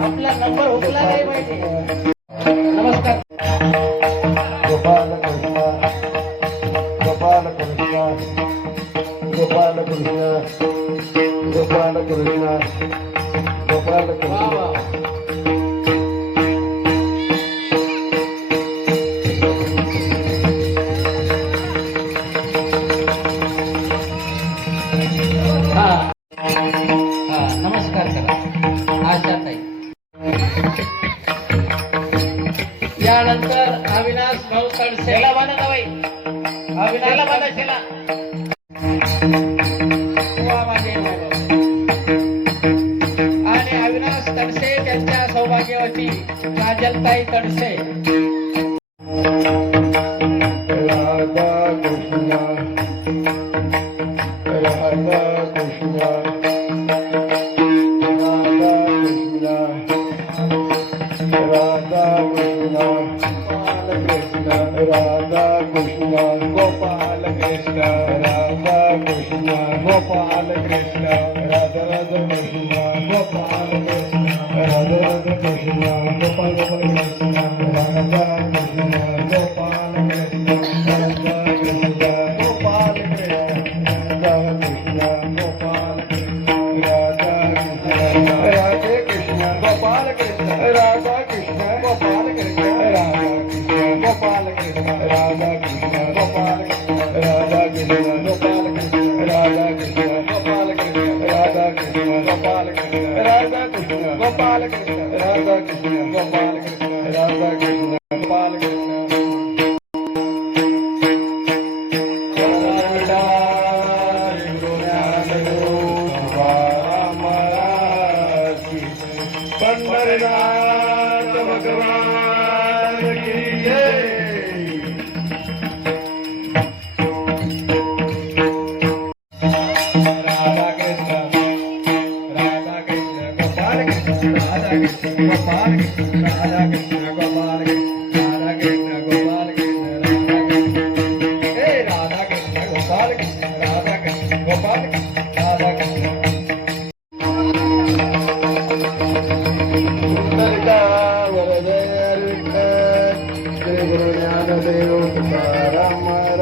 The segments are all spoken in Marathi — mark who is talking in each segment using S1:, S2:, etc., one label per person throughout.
S1: आपला नंबर उचला नाही पाहिजे नमस्कार
S2: गोपाल कृष्ण गोपाल कृष्ण गोपाल कृष्ण गोपाल कृष्ण गोपाल कृष्ण
S1: त्यानंतर अविनाश भाऊ तडसे अविनाशला बांधा आणि अविनाश तडसे त्यांच्या सौभाग्यवती काजलताई तडसे.
S2: Radha Krishna Radha Radha Krishna Gopal Krishna Radha Krishna Radha Radha Krishna Radha Radha Krishna Gopal Krishna भगनाथ भगवान की जय। राधा कृष्ण गोपाल कृष्ण राधा कृष्ण गोपाल कृष्ण राधा कृष्ण ഗുരുജ്ഞാനദേവ കുമാര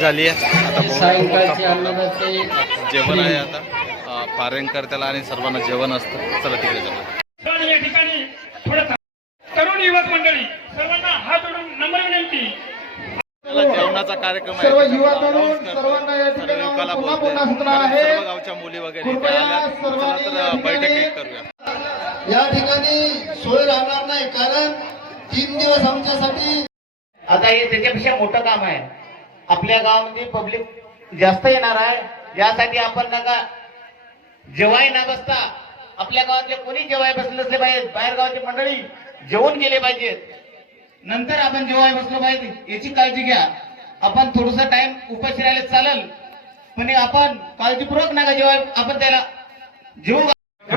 S3: झाली आहे. आता जेवण आहे आता. त्याला आणि सर्वांना जेवण असतं. चला तिकडे
S4: चला या ठिकाणी तरुण युवक मंडळी सर्वांना हात विनंती.
S3: जेवणाचा कार्यक्रम आहे.
S2: सर्व
S3: गावच्या मुली वगैरे बैठक
S2: या ठिकाणी सोय राहणार नाही कारण तीन दिवस आमच्यासाठी
S5: आता हे त्याच्यापेक्षा मोठं काम आहे. आपल्या गावामध्ये पब्लिक जास्त येणार आहे. यासाठी आपण नका जेवाय ना बसता. आपल्या गावातले कोणी जेवाय बसले नसले पाहिजे बाहेर गावाची मंडळी जेवून गेले पाहिजेत. नंतर आपण जेवाय बसलो पाहिजे. याची काळजी घ्या. आपण थोडस टाइम उपाशी राहिले चालेल. पण आपण काळजीपूर्वक नका जेवाय? आपण त्याला जेवू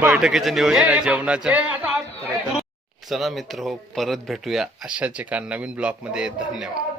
S3: बैठकीचे नियोजन आहे जेवणाच्या चला मित्र हो परत भेटूया अशाच एका नवीन ब्लॉगमध्ये धन्यवाद.